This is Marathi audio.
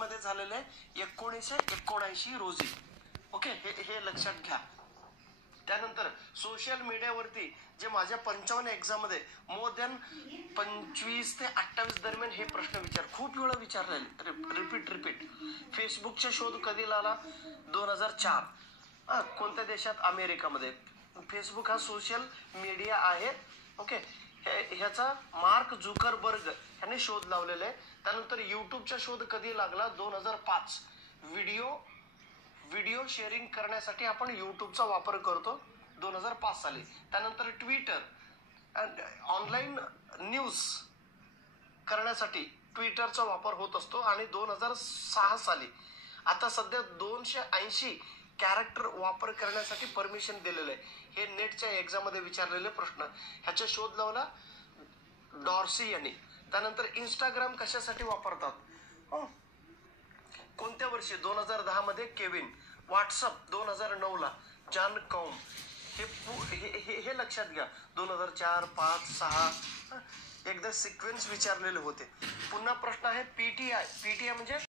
मध्ये झालेलं आहे 1979 रोजी. ओके, हे लक्षात घ्या. त्यानंतर सोशल मीडियावरती जे माझ्या 55 एक्झाम मध्ये मोर दॅन 25 ते 28 दरम्यान हे प्रश्न खूप वेळा विचारलेले, रिपीट. फेसबुकचा शोध कधी लावला? 2004. कोणत्या देशात? अमेरिकामध्ये. फेसबुक हा सोशल मीडिया आहे. ओके, ह्याचा मार्क झुकरबर्ग ह्याने शोध लावलेला आहे. त्यानंतर युट्यूबचा शोध कधी लागला? 2005. व्हिडिओ शेअरिंग करण्यासाठी आपण युट्यूबचा वापर करतो 2005 साली. त्यानंतर ट्विटर, ऑनलाईन न्यूज करण्यासाठी ट्विटरचा वापर होत असतो आणि 2006 साली. आता सध्या 280 कॅरेक्टर वापर करण्यासाठी परमिशन दिलेलं आहे. हे नेटच्या एक्झाम मध्ये विचारलेले प्रश्न. ह्याचा शोध लावला डॉर्सी यांनी. त्यानंतर इंस्टाग्राम कशासाठी वापरतात? कोणत्या वर्षी? 2010 मध्ये केविन. व्हॉट्सअप 2009 ला जॉन कॉम. हे लक्षात घ्या. 2004, 5, 6 एकदा सिक्वेन्स विचारलेले होते. पुन्हा प्रश्न आहे पीटीआय म्हणजे